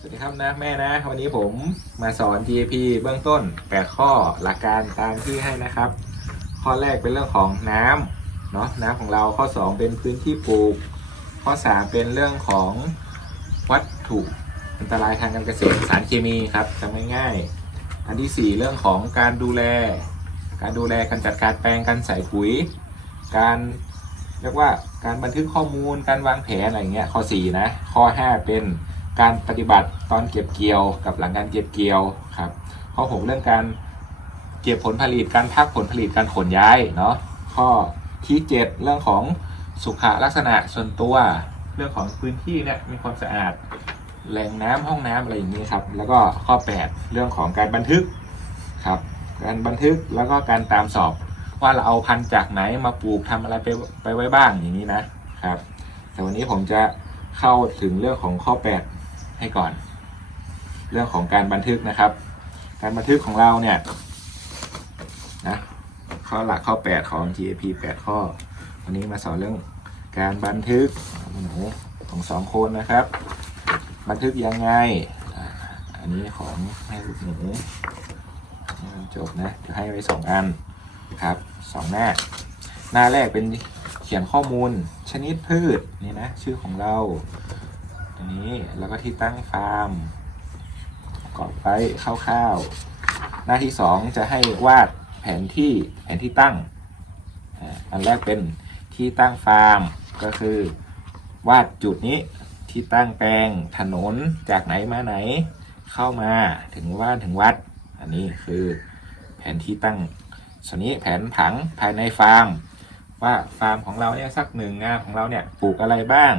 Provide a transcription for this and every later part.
สวัสดีครับนะแม่นะ วันนี้ผมมาสอน GAP เบื้องต้น 8 ข้อหลักการตามที่ให้นะครับ ข้อแรกเป็นเรื่องของน้ำเนาะน้ำของเราข้อ 2 เป็นพื้นที่ปลูก ข้อ 3 เป็นเรื่องของวัตถุอันตรายทางการเกษตรสารเคมีครับจำง่ายๆอันทีสี่4 เรื่องของการดูแล การดูแลการจัดการแปลงการใส่ปุ๋ย การเรียกว่าการบันทึกข้อมูลการวางแผนอะไรเงี้ยข้อ 4 นะ ข้อ 5 เป็น การปฏิบัติตอนเก็บเกี่ยวกับหลังการเก็บเกี่ยวครับข้อ6เรื่องการเก็บผลผลิตการพักผลผลิตการขนย้ายเนาะข้อที่7เรื่องของสุขลักษณะส่วนตัว เรื่องของพื้นที่เนี่ยมีความสะอาดแหล่งน้ำห้องน้ำอะไรอย่างนี้ครับ แล้วก็ข้อ 8 เรื่องของการบันทึกครับ การบันทึกแล้วก็การตามสอบ ว่าเราเอาพันธุ์จากไหนมาปลูกทำอะไรไปไปไว้บ้างอย่างนี้นะครับ แต่วันนี้ผมจะเข้าถึงเรื่องของข้อ 8 ให้ก่อน เรื่องของการบันทึกนะครับ การบันทึกของเราเนี่ยนะข้อหลักข้อ 8 ของ GAP 8 ข้อ วันนี้มาสอนเรื่องการบันทึกหนูของสองคนนะครับ บันทึกยังไง อันนี้ของให้ลูกหนูจบนะจะให้ไว้สองอันครับสองหน้า หน้าแรกเป็นเขียนข้อมูลชนิดพืชนี่นะชื่อของเรา อันนี้แล้วก็ที่ตั้งฟาร์มกรอบไว้คร่าวๆ หน้าที่สองจะให้วาดแผนที่แผนที่ตั้ง อันแรกเป็นที่ตั้งฟาร์มก็คือ วาดจุดนี้ที่ตั้งแปลงถนนจากไหนมาไหน เข้ามาถึงว่านถึงวัด อันนี้คือแผนที่ตั้งส่วนนี้แผนผังภายในฟาร์ม ว่าฟาร์มของเราเนี่ยสักหนึ่งงานของเราเนี่ยปลูกอะไรบ้าง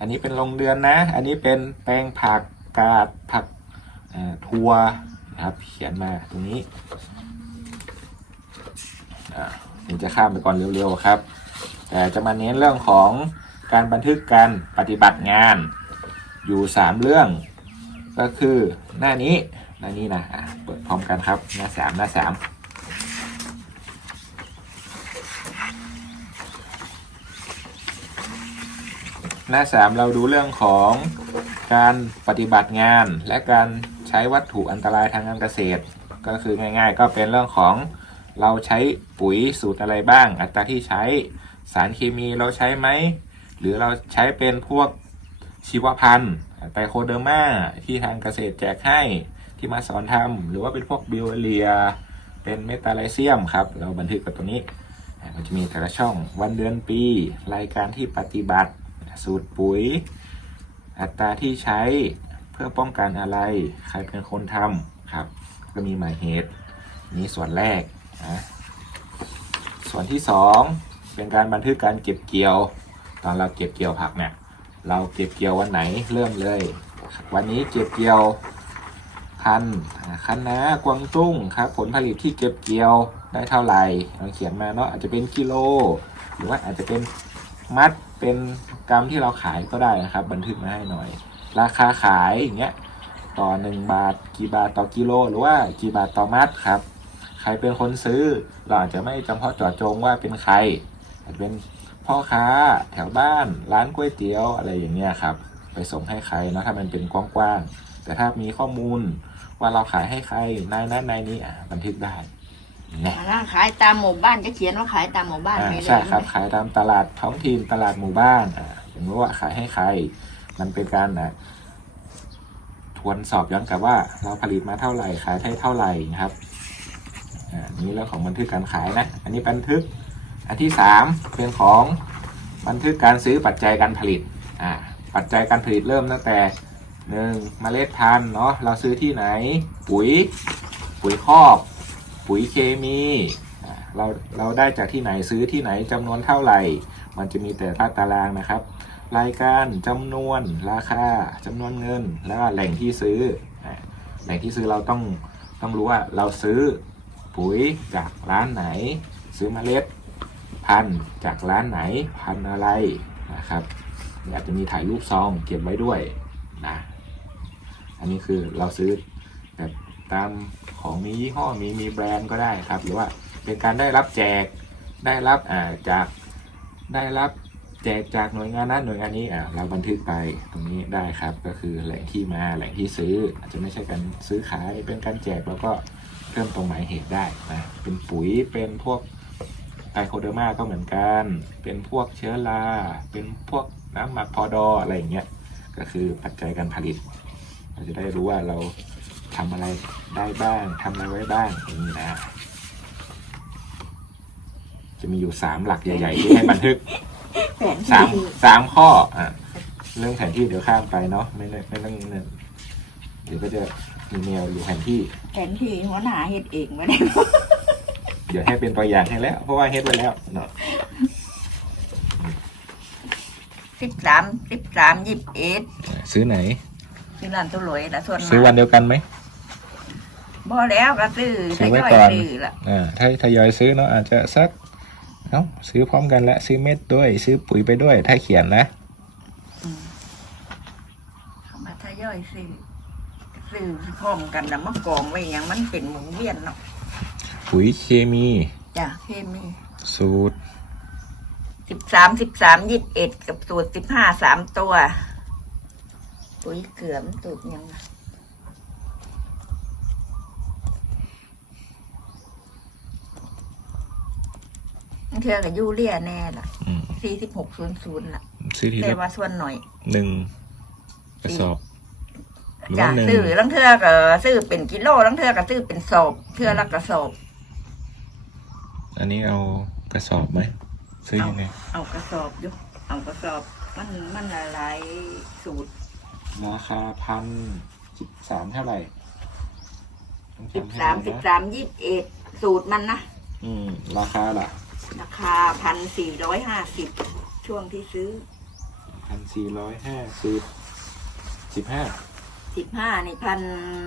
อันนี้เป็นลงเดือนนะ อันนี้เป็นแปลงผักกาดผักทัวนะครับ เขียนมาตรงนี้ผมจะข้ามไปก่อนเร็วๆครับ แต่จะมาเน้นเรื่องของการบันทึกการปฏิบัติงานอยู่ 3 เรื่อง ก็คือหน้านี้หน้านี้นะะเปิดพร้อมกันครับ หน้า 3 หน้า 3 หน้าสามเราดูเรื่องของการปฏิบัติงาน และการใช้วัตถุอันตรายทางการเกษตร ก็คือง่ายๆ ก็เป็นเรื่องของเราใช้ปุ๋ยสูตรอะไรบ้าง อัตราที่ใช้สารเคมีเราใช้ไหม หรือเราใช้เป็นพวกชีวพันธุ์ไตโคเดอร์มาที่ทางเกษตรแจกให้ที่มาสอนทำหรือว่าเป็นพวกบิวเรีย เป็นเมตาไลเซียมครับ เราบันทึกกับตัวนี้อ่ามันจะมีแต่ละช่องวันเดือนปี รายการที่ปฏิบัติ สูตรปุ๋ย อัตราที่ใช้เพื่อป้องกันอะไร ใครเป็นคนทำครับ ก็มีหมายเหตุ นี้ส่วนแรกนะส่วนที่สองเป็นการบันทึกการเก็บเกี่ยว ตอนเราเก็บเกี่ยวผักเนี่ยเราเก็บเกี่ยววันไหนเริ่มเลย วันนี้เก็บเกี่ยวพันธุ์อ่าคะน้ากวางตุ้งครับผลผลิตที่เก็บเกี่ยวได้เท่าไหร่เราเขียนมาเนาะอาจจะเป็นกิโล หรือว่าอาจจะเป็น มัดเป็นกรัมที่เราขายก็ได้นะครับ บันทึกมาให้หน่อย ราคาขายอย่างเงี้ยต่อหนึ่งบาท กี่บาทต่อกิโล หรือว่ากี่บาทต่อมัดครับ ใครเป็นคนซื้อเราอาจจะไม่จำเพาะเจาะจงว่าเป็นใครอาจจะเป็นพ่อค้าแถวบ้านร้านก๋วยเตี๋ยวอะไรอย่างเงี้ยครับ ไปส่งให้ใครนะถ้ามันเป็นกว้างๆแต่ถ้ามีข้อมูลว่าเราขายให้ใครนายนั้นนายนี้บันทึกได้ นะถ้าขายตามหมู่บ้านจะเขียนว่าขายตามหมู่บ้านอ่าไม่เลยใช่ครับขายตามตลาดท้องถิ่นตลาดหมู่บ้านอ่าอย่างว่าขายให้ใคร มันเป็นการนะทวนสอบย้อนกลับว่า เราผลิตมาเท่าไหร่ขายให้เท่าไหร่นะครับอ่านี่เรื่องของบันทึกการขายนะ อันนี้บันทึกอันที่สามเป็นของบันทึกการซื้อปัจจัยการผลิตอ่าปัจจัยการผลิตเริ่มตั้งแต่หนึ่งเมล็ดพันธุ์เนาะเราซื้อที่ไหน ปุ๋ย ปุ๋ยคอก ปุ๋ยเคมีเราเราได้จากที่ไหนซื้อที่ไหนจำนวนเท่าไหร่ มันจะมีแต่ละตารางนะครับ รายการจำนวนราคาจำนวนเงิน แล้วแหล่งที่ซื้อ แหล่งที่ซื้อเราต้องต้องรู้ว่าเราซื้อปุ๋ยจากร้านไหน ซื้อเมล็ดพันธุ์จากร้านไหนพันธุ์อะไรนะครับอาจจะมีถ่ายรูปซองเก็บไว้ด้วยนะอันนี้คือเราซื้อแบบ ตามของมียี่ห้อมีมีแบรนด์ก็ได้ครับ หรือว่าเป็นการได้รับแจกได้รับอ่าจากได้รับแจกจากหน่วยงานนั้นหน่วยงานนี้อะเราบันทึกไปตรงนี้ได้ครับ ก็คือแหล่งที่มาแหล่งที่ซื้อ อาจจะไม่ใช่การซื้อขายเป็นการแจกแล้วก็เพิ่มตรงหมายเหตุได้นะเป็นปุ๋ยเป็นพวกไตโคเดอร์มาก็เหมือนกัน เป็นพวกเชื้อราเป็นพวกน้ำหมักพอดออะไรอย่างเงี้ยก็คือปัจจัยการผลิต เราจะได้รู้ว่าเรา ทำอะไรได้บ้างทำอะไรไว้บ้างอย่างนี้นะ จะมีอยู่สามหลักใหญ่ๆที่ให้บันทึกแผนสามที่สามข้ออะเรื่องแผนที่เดี๋ยวข้ามไปเนาะไม่ไม่ไม่ต้องนั่นเดี๋ยวก็จะมีแนวอยู่แผนที่ แผนที่หัวหน้าเฮ็ดเองมาได้เดี๋ยวให้เป็นตัวอย่างให้แล้ว เพราะว่าเฮ็ดไว้แล้วเนาะสิบสามสิบสามยี่สิบเอ็ดซื้อไหนซื้อร้านตัวรวยละส่วนซื้อวันเดียวกันไหม บ่แล้วก็ซื้อซื้อไว้ทยอยก่อนซื้อละอ่าถ้าทยอยซื้อเนาะอาจจะสัก เอ้าซื้อพร้อมกันละซื้อเม็ดด้วย ซื้อปุ๋ยไปด้วย ถ้าเขียนนะเอามาทยอยซื้อซื้อพร้อมกันแล้วมากองไว้อย่างมันเป็นหมุนเวียนเนาะปุ๋ยเคมีจ้ะเคมีสูตรสิบสามสิบสามยี่สิบเอ็ดกับสูตรสิบห้าสามตัว ปุ๋ยเกลือมนตูดยังไง เธอกับยูเรียแน่ล่ะอืมสี่สิบหกศูนย์ศูนย์ล่ะซื้อทีแต่ละว่าส่วนหน่อย หนึ่งกระสอบหรือจ้ะว่าหนึ่งซื้อลังเทือก็ซื้อเป็นกิโลลังเทือก็ซื้อเป็นสอบเทือละกระสอบอันนี้เอากระสอบไหมซื้อยังไงเอากระสอบอยู่เอากระสอบมันมันหลายสูตรราคาพันสิบสามเท่าไหร่ต้องสิบจำให้สามได้สิบนะสามยี่สิบเอ็ดสูตรมันนะอืม ราคาล่ะ ราคาพันสี่ร้อยห้าสิบช่วงที่ซื้อพันสี่ร้อยห้าสิบสิบห้าสิบห้าในพัน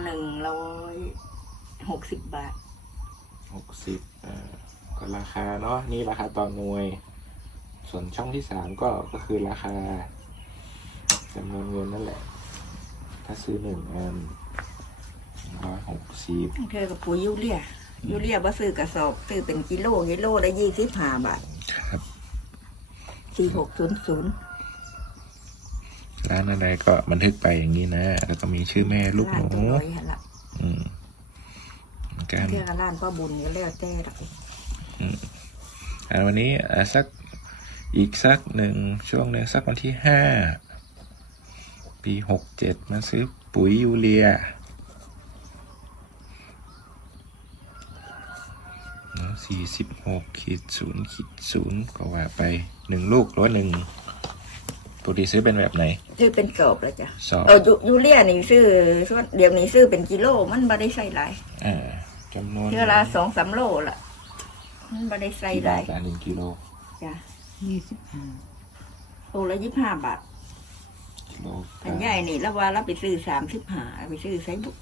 หนึ่งร้อยหกสิบบาทหกสิบอ่าก็ราคาเนาะนี่ราคาต่อหน่วย ส่วนช่องที่สามก็ก็คือราคาจำนวนเงินนั่นแหละ ถ้าซื้อหนึ่งอันร้อยหกสิบเธอกับปุ๋ยยูเรีย ยูเรียว่าซื้อกระสอบซื้อเป็นกิโลกิโลละยี่สิบห้าบาทครับสี่หกศูนย์ศูนย์ร้านอะไรก็บันทึกไปอย่างนี้นะ แล้วก็มีชื่อแม่ลูกหร้านนูตัวน้อยหั่นละอืมเหมือนกันเที่ยวกับร้านป้าบุญก็แล้วแต่ละอ่าวันนี้อ่าสักอีกสักหนึ่งช่วงหนึ่งสักวันที่ห้าปีหกเจ็ดมาซื้อปุ๋ยยูเรีย สี่สิบหกขีดศูนย์ขีดศูนย์ก็ว่าไปหนึ่งลูกหรือว่าหนึ่งปกติซื้อเป็นแบบไหน ซื้อเป็นกรอบแล้วจ้ะสอบเออยูยูเรียนี่ซื้อส่วนเดี๋ยวนี้ซื้อเป็นกิโลมันไม่ได้ใส่หลายอ่าจำนวนเทื่อละสองสามโลละมันไม่ได้ใส่กี่หบาลาทยละหนึ่งกิโลจ้ะยี่สิบห้าโลละยี่ห้าบาทกิโลอันใหญ่นี่แล้วว่าเราไปซื้อสามสิบห้าไปซื้อไซบุก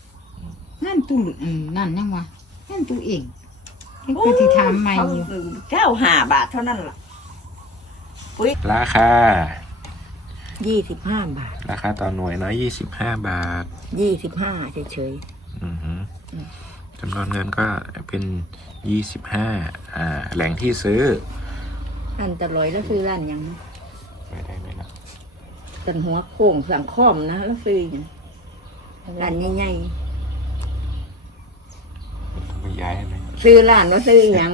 นั่นตู้หลุดอืมนั่นยังวะนั่นตู้เอง เฮ็ดก็ที่ถามใหม่อยู่เก้าห้าบาทเท่านั้นล่ะราคา ยี่สิบห้าบาท ราคาต่อหน่วยเนาะยี่สิบห้าบาท ยี่สิบห้าเฉย อือฮึจำนวนเงินก็เป็นยี่สิบห้าอ่า แหล่งที่ซื้อ ๆอันตะลอยแล้วซื้อร้านหยัง ไม่ได้ไหมนะตันหัวโค้งสังคอมนะแล้วซื้อหยังร้านใหญ่ต้องไปย้ายไหมๆ ซื้อร้านว่าซื้อหยัง